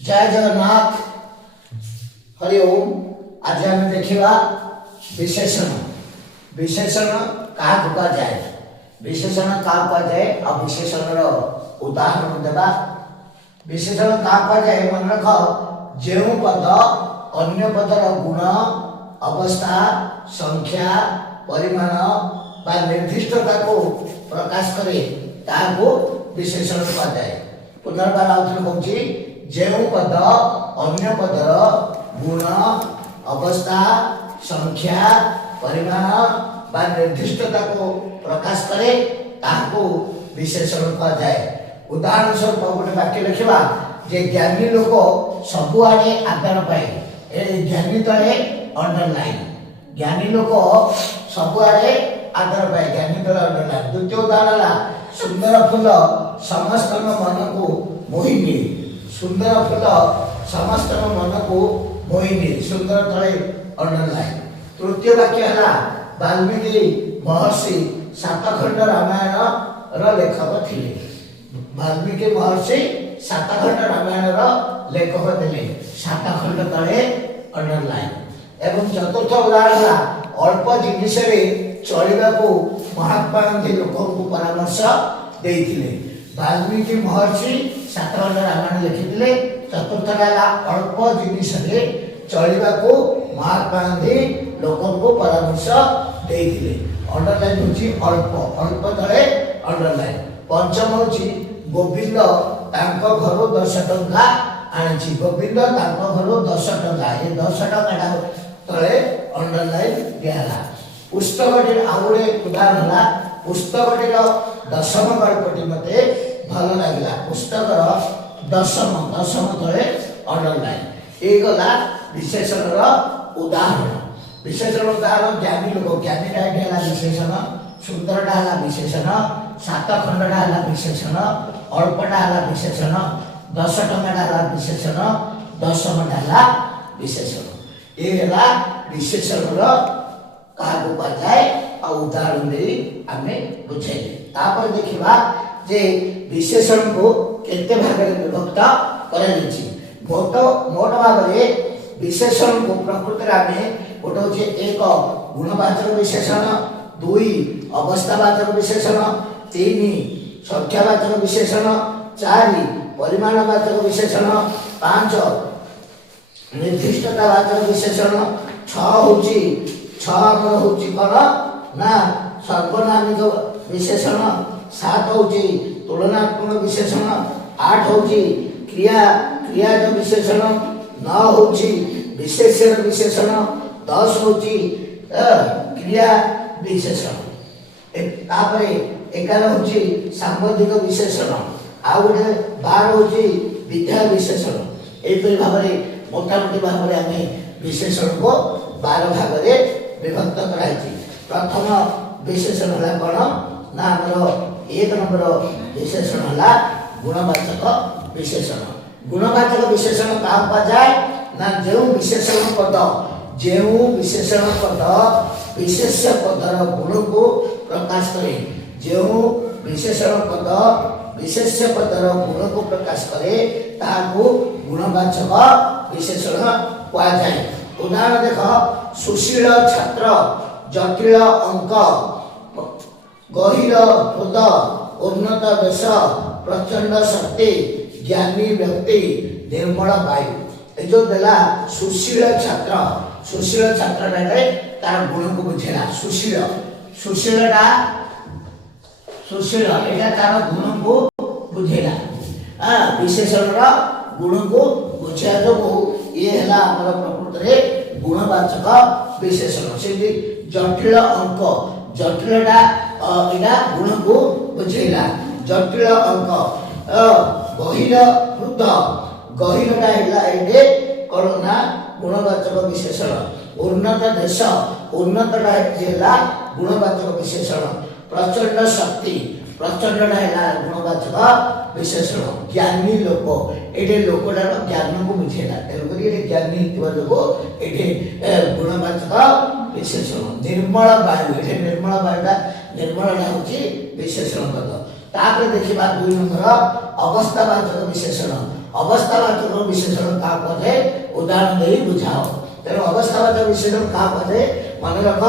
जय जगन्नाथ। हरि ओम। आज आम देखा विशेषण। विशेषण क्या कहुए, विशेषण क्या कहुए आ विशेषण उदाहरण देवा। विशेषण क्या कहुए मन रख, जो पद अन्य पदर गुण अवस्था संख्या परिमाण बा निर्दिष्टता को प्रकाश करे ताको विशेषण कहुए। पुनर्बार आउथरे कहूँ, जो पद अन्य पदर गुण अवस्था संख्या परिमाण बा निर्दिष्टता को प्रकाश करे ताको विशेषण कहुए। उदाहरण स्वरूप गोटे वाक्य लिखा, जे ज्ञानी लोक सबुआड़े आदर पाए। ज्ञानी तले अंडरलाइन, ज्ञानी लोक सबुआड़े आदर पाए, ज्ञानी तले अंडरलाइन। द्वितीय उदाहरण है, सुंदर फूल समस्त मन को मोहि निए। सुंदर फूल समस्त मन को मोहि निए, सुंदर तले अंडरलाइन। तृतीय वाक्य है, वाल्मीकि महर्षि 7 खंड रामायण लेखक थे। वाल्मीकि महर्षि 7 खंड रामायण लेखक थे, 7 खंड तले अंडरलाइन। एवं चतुर्थ उदाहरण है, अल्प जिनिस चलने को महात्मा गांधी लोक को परामर्श देते। वाल्मीकि महर्षि 7 खंड रामायण लिखिते। चतुर्थ है, अल्प जिनिस चलने को महात्मा गांधी लोक को परामर्श देते। अंडरलाइन हूँ अल्प, अल्प तले अंडरलाइन। पंचम हूँ, गोविंद घर 10 टंका आनी। गोविंद घर 10 टंका, ये 10 टंका तले अंडरलाइन दिया। पुस्तक आउ गोटे उदाहरण है, पुस्तकटीर 10म गल्पटी मत भल लगे। पुस्तक 10म तले अंडरलाइन। ये गला विशेषण उदाहरण। विशेषण उदाहरण ज्ञानी लोक, ज्ञानीटा है विशेषण, सुंदरटा है विशेषण, 7 खंडटा है विशेषण, अल्पटा है विशेषण, 10 टंकाटा है विशेषण, 10मटा है विशेषण। ये है विशेषण क्या कहुए आ उदाहरण दे आम बुझे। तापर देखा जे विशेषण को केते भाग में विभक्त कर मोट भाव में विशेषण को प्रकृति में गोटे हूँ 1 गुणवाचक विशेषण, 2 अवस्थावाचक विशेषण, 3 संख्यावाचक विशेषण, 4 परिमाणवाचक विशेषण, 5 निर्दिष्टतावाचक विशेषण, 6 हूँ कौन ना सर्वनामिक विशेषण, 7 हूँ तुलनात्मक विशेषण, 8 हूँ क्रियाज विशेषण, 9 हूँ विशेषण विशेषण, 10 हूँ क्रिया विशेषण। 11 हूँ सांबंधिक विशेषण, आउ गोटे 12 हूँ विद्या विशेषण। यहीपरि भाव में मोटामोटी भाव में आम विशेषण को 12 भाग में विभक्त कराई। प्रथम विशेषण है कौन ना आमर 1 नंबर विशेषण है गुणवाचक विशेषण। गुणवाचक विशेषण क्या कहुए ना, जो विशेषण पद विशेष्य पदर गुण को प्रकाश करे। जो विशेषण पद विशेष्य पदर गुण को प्रकाश करे ताको गुणवाचक विशेषण कहुए। उदाहरण देख, सुशील छात्र, जटिल अंक, गहीर हृद, उन्नत देश, प्रचंड शक्ति, ज्ञानी व्यक्ति, निर्मल वायु। ये जो देला सुशील छात्र, सुशील छात्र तार गुण को बुझेगा। सुशील सुशीलटा सुशील एटा तार गुण को बुझेगा। विशेषण गुण को बुझा जो ये है प्रकृति में गुणवाचक विशेषण। से जटिल अंक, जटिलटा यहाँ गुण को बुझेगा। जटिल अंक, गहीर हृद, गहीरटा है कौन ना गुणवाचक विशेषण। उन्नत देश, उन्नतटा है गुणवाचक विशेषण। प्रचंड शक्ति, प्रचंडटा है गुणवाचक विशेषण। ज्ञानी लोक, ये लोकटार ज्ञान को बुझेगा, तेणुक ज्ञानी लोक ये गुणवाचक विशेषण। निर्मल वायु, ये निर्मल वायुटा निर्मलटा हूँ विशेषण पद। तापर देखा 2 नंबर अवस्थावाचक विशेषण। अवस्थावाचक विशेषण क्या कहे उदाहरण दे बुझाओ तेणु अवस्थावाचक विशेषण क्या कहे मन रख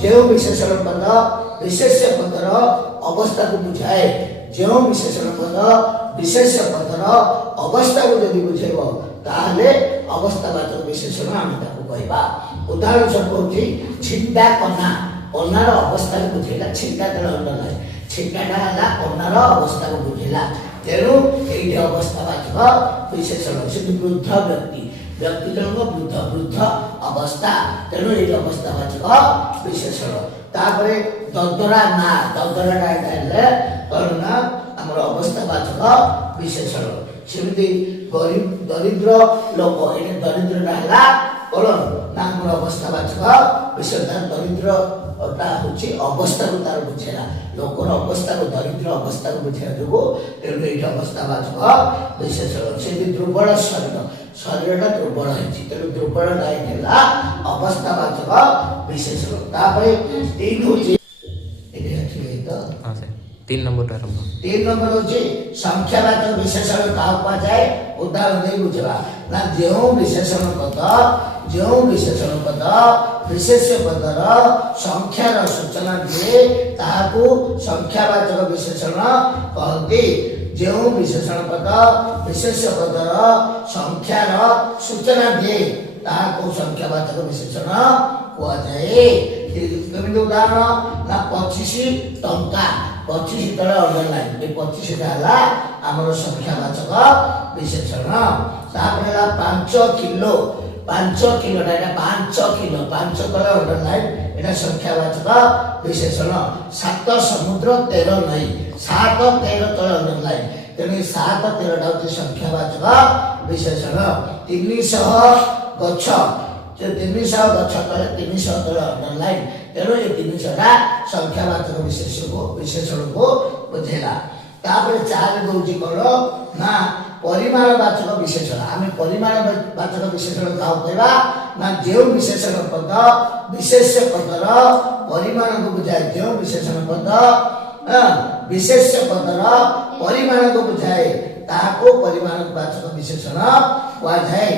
जो विशेषण पद विशेष्य पदर अवस्था को बुझाए जो विशेषण पद विशेष्य पदर अवस्था को जब बुझेब ताहले अवस्थावाचक विशेषण आम कहवा उदाहरण स्वरूप होची छिंटा कना कनार अवस्था को बुझेला छिंटा तेल अंडर छिंटाटा है कनार अवस्था को बुझेला तेणु ये अवस्थावाचक विशेषण से वृद्ध व्यक्ति व्यक्ति जनक वृद्ध वृद्ध अवस्था तेणु ये अवस्थावाचक विशेषण तापर ददरा ना ददरा करुणा आमर अवस्थावाचक विशेषण सेमती गरीब दरिद्र लोक ये दरिद्रटा है कौन ना आमर अवस्थावाचक विशेषण दरिद्र हूँ अवस्था को तार बुझेला लोकर अवस्था को दरिद्र अवस्था को बुझा जो तेणु ये अवस्थावाचक विशेषण से दुर्बल शरीर शरीरटा दुर्बल है दुर्बल है अवस्थावाचक विशेषण तीन हूँ 3 नंबर आरंभ 3 नंबर होची संख्यावाचक विशेषण का जाए उदाहरण दे बुझवा ना जो विशेषण पद विशेष्य पदर संख्यार सूचना दिए ताहाकू संख्यावाचक विशेषण कहते जो विशेषण पद विशेष्य पदर संख्यार सूचना दिए ताहाकू संख्यावाचक विशेषण कह जाए केमिति उदाहरण ना 25 टंका 25 तले अंडरलाइन ये 25 टा आमर संख्यावाचक विशेषण तापर 5 किलो 5 किलो 5 तले अंडरलाइन एटा संख्यावाचक विशेषण 7 समुद्र 13 नई 7 13 तले अंडरलाइन तेणु 7 13 टा होची संख्यावाचक विशेषण 300 गछ 300 गछ तले 300 तले अंडरलाइन तेणु ये 300 टा संख्यावाचक विशेषण को बुझेला तापर 4 दोची करो ना परिमाणवाचक विशेषण आम परिमाणवाचक विशेषण क्या कहवा ना जो विशेषण पद विशेष्य पदर परिमाण को बुझाए जो विशेषण पद विशेष्य पदर परिमाण को बुझाए ताको परिमाणवाचक विशेषण कह जाए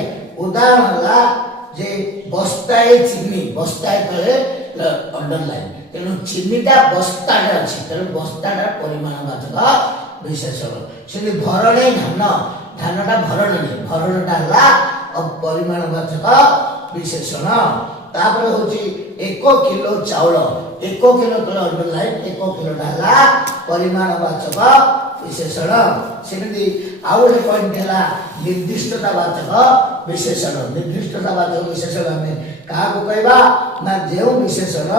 उदाहरण जे बस्ताए चीनी बस्ताए तले अंडरलाइन तेणु चीनीटा बस्ताटा अच्छी तेणु बस्ताटा परिमाणवाचक विशेषण से भरणे धानटा भरणटा है परिमाणवाचक विशेषण तापर हूँ 1 किलो चाउल 1 किलो तले अंडरलाइन 1 किलोटा है परिमाणवाचक विशेषण सेमती आउ एक पॉइंट है निर्दिष्टतावाचक विशेषण आम क्या कहवा ना जो विशेषण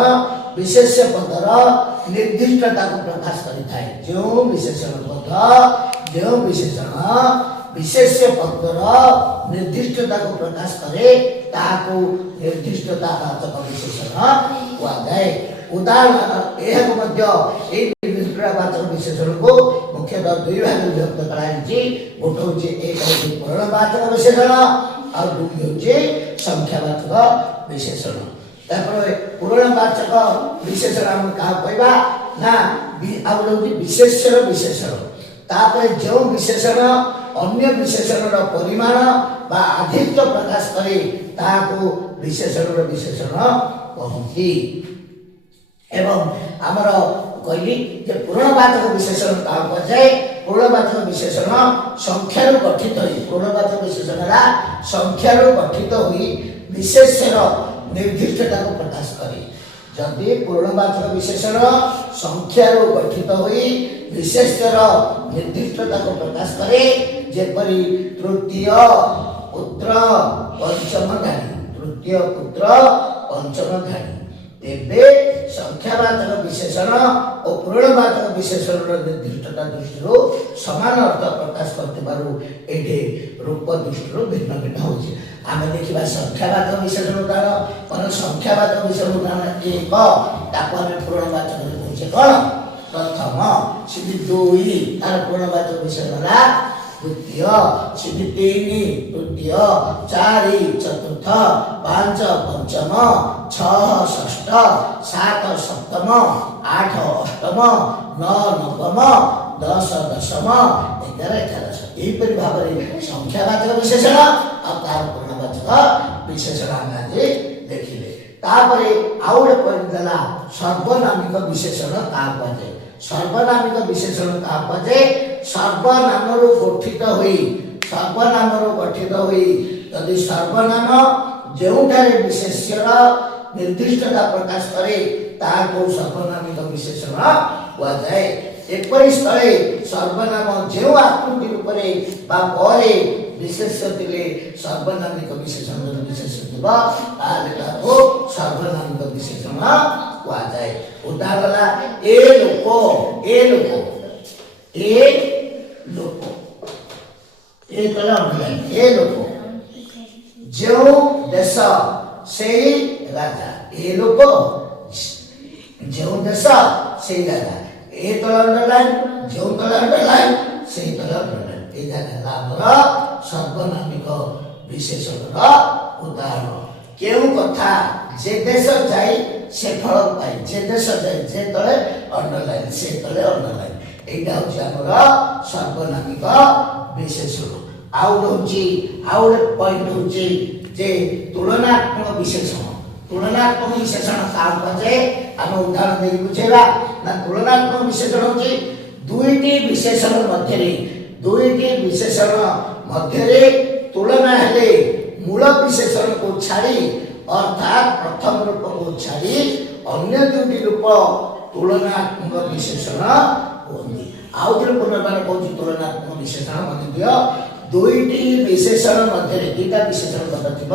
विशेष्य पदर निर्दिष्टता को प्रकाश करें जो विशेषण पद जो विशेषण विशेष्य पदर निर्दिष्टता को प्रकाश करे ताको निर्दिष्टतावाचक विशेषण कह जाए उदाहरण यह निर्दिष्टतावाचक विशेषण को मुख्यतः 2 भाग में विभक्त कराई गोटे हूँ एक परिमाणवाचक विशेषण और 2 हूँ संख्यावाचक विशेषण पूर्णवाचक विशेषण आम क्या कहवा ना आउ विशेष्यर विशेषण तापर जो विशेषण अन्य विशेषण परिमाण बा आधिक्य प्रकाश करे ताको विशेषण विशेषण कहती एवं आमर कहली जे पूर्णवाचक विशेषण क्या कहे पूर्णवाचक विशेषण संख्यार गठित हुई पूर्णवाचक विशेषण संख्यार गठित हुई विशेष्यर निर्दिष्टता को प्रकाश करे जदि पूर्णवाचक विशेषण संख्यार गठित हुई विशेष्यर निर्दिष्टता को प्रकाश करे जेपरी तृतीय पुत्र पंचम धानी तेबे संख्यावाचक विशेषण और पूर्णवाचक विशेषण निर्दिष्टता दृष्टि समान अर्थ प्रकाश करते ये रूप दृष्टि भिन्न भिन्न हो आम देखा संख्यावाचक विशेषण उदाहरण संख्यावाचक विशेषण उदाहरण 1 ताको आम पूर्णवाचक कहे कौन प्रथम सीधी 2 तार पूर्णवाचक विशेषण द्वितीय सीधी 3 तृतीय 4 चतुर्थ 5 पंचम 6 षष्ठ 7 सप्तम 8 अष्टम 9 नवम 10 ଦଶମ 11 ଏକାଦଶ ଏହିପରି ଭାବରେ ସଂଖ୍ୟାବାଚକ ବିଶେଷଣ ଆଉ ତାର ପୂର୍ଣ୍ଣବାଚକ ବିଶେଷଣ ଆମେ ଆଜି ଦେଖିଲେ। ତାପରେ ଆଉ ଗୋଟେ ପଏଣ୍ଟ ଦେଲା ସର୍ବନାମିକ ବିଶେଷଣ କାହାକୁ କୁହାଯାଏ। ସର୍ବନାମିକ ବିଶେଷଣ କାହାକୁ କୁହାଯାଏ? ସର୍ବନାମରୁ ଗଠିତ ହୋଇ ଯଦି ସର୍ବନାମ ଯେଉଁଠାରେ ବିଶେଷ୍ୟର ନିର୍ଦ୍ଦିଷ୍ଟତା ପ୍ରକାଶ କରେ ତାହାକୁ ସର୍ବନାମିକ ବିଶେଷଣ କୁହାଯାଏ। ଏପରି ସ୍ଥଳେ ସର୍ବନାମ ଯେଉଁ ଆକୃତି ରୂପରେ ବା ପରେ ବିଶେଷ୍ୟ ଥିଲେ ସର୍ବନାମିକ ବିଶେଷଣ ଯଦି ବିଶେଷ ଥିବ ତାହେଲେ ତାକୁ ସର୍ବନାମିକ ବିଶେଷଣ କୁହାଯାଏ। ଉଦାହରଣ ହେଲା ଏ ଲୋକ ଏ ଲୋକ ଯେଉଁ ଦେଶ ସେଇ ରାଜା। ଏ ଲୋକ ଯେଉଁ ଦେଶ ସେଇ ରାଜା। ଏ ତଳ ଅଣ୍ଡରଲାଇନ ଯେଉଁ ତଳ ଅଣ୍ଡରଲାଇନ ସେଇ ତଳ ଅଣ୍ଡରଲାଇନ। এই জায়গা ହେଲା ଆମର ସର୍ବନାମିକ ବିଶେଷଣର ଉଦାହରଣ। କେଉଁ କଥା যে দেশ যাই সে ফল পাই। যে দেশ যাই যে তলে অন্ডরলাইন সে তলে অন্ডরলাইন। এইটা হচ্ছে আমার সর্বনামিক বিশেষণ। ଆଉ ଗୋଟେ ପଏଣ୍ଟ ହଉଛି ଯେ ତୁଳନାତ୍ମକ ବିଶେଷଣ। ତୁଳନାତ୍ମକ ବିଶେଷଣ କାହାକୁ କୁହାଯାଏ? ଆମେ ଉଦାହରଣ ଦେଇକି ବୁଝେଇବା। ନା ତୁଳନାତ୍ମକ ବିଶେଷଣ ହଉଛି ଦୁଇଟି ବିଶେଷଣ ମଧ୍ୟରେ ତୁଳନା ହେଲେ ମୂଳ ବିଶେଷଣକୁ ଛାଡ଼ି ଅର୍ଥାତ୍ ପ୍ରଥମ ରୂପକୁ ଛାଡ଼ି ଅନ୍ୟ ଦୁଇଟି ରୂପ ତୁଳନାତ୍ମକ ବିଶେଷଣ ହୁଅନ୍ତି। ଆଉ ଥରେ ପୁନର୍ବାର କହୁଛି ତୁଳନାତ୍ମକ ବିଶେଷଣ ମନେ ଦିଅ। ଦୁଇଟି ବିଶେଷଣ ମଧ୍ୟରେ ଦୁଇଟା ବିଶେଷଣ ପଦ ଥିବ।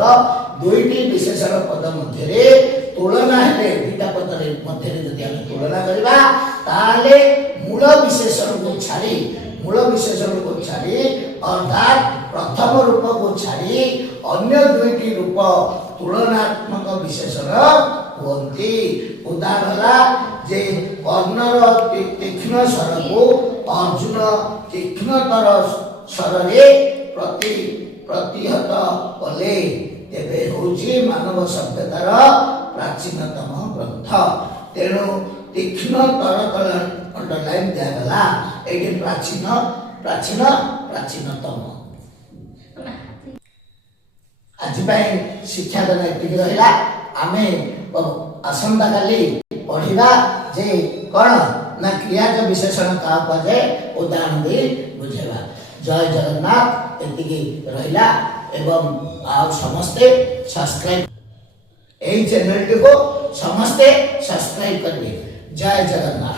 ଦୁଇଟି ବିଶେଷଣ ପଦ ମଧ୍ୟରେ ତୁଳନା ହେଲେ ଦୁଇଟା ପଦ ମଧ୍ୟରେ ଯଦି ଆମେ ତୁଳନା କରିବା ତାହେଲେ ମୂଳ ବିଶେଷଣକୁ ଛାଡ଼ି ଅର୍ଥାତ୍ ପ୍ରଥମ ରୂପକୁ ଛାଡ଼ି ଅନ୍ୟ ଦୁଇଟି ରୂପ ତୁଳନାତ୍ମକ ବିଶେଷଣ ହୁଅନ୍ତି। ଉଦାହରଣ ହେଲା ଯେ କର୍ଣ୍ଣର ତୀକ୍ଷ୍ଣ ସ୍ୱରକୁ ଅର୍ଜୁନ ତୀକ୍ଷ୍ଣତର ସ୍ୱରରେ ପ୍ରତିହତ କଲେ ତେବେ ହେଉଛି ମାନବ ସଭ୍ୟତାର ପ୍ରାଚୀନତମ ଗ୍ରନ୍ଥ। ତେଣୁ ତୀକ୍ଷ୍ଣତର ତଳେ ଅଣ୍ଡରଲାଇନ ଦିଆଗଲା। ଏଇଠି ପ୍ରାଚୀନତମ। ଆଜି ପାଇଁ ଶିକ୍ଷାଦାନ ଏତିକି ରହିଲା। ଆମେ ଆସନ୍ତାକାଲି ପଢିବା ଯେ କ'ଣ ନା କ୍ରିୟାଜ ବିଶେଷଣ କାହାକୁ କୁହାଯାଏ ଉଦାହରଣ ଦେଇ ବୁଝେଇବା। ଜୟ ଜଗନ୍ନାଥ। ଏତିକି ରହିଲା। ଏବଂ ଆଉ ସମସ୍ତେ ସବସ୍କ୍ରାଇବ ଏହି ଚ୍ୟାନେଲଟିକୁ ସମସ୍ତେ ସବସ୍କ୍ରାଇବ କରିବେ। ଜୟ ଜଗନ୍ନାଥ।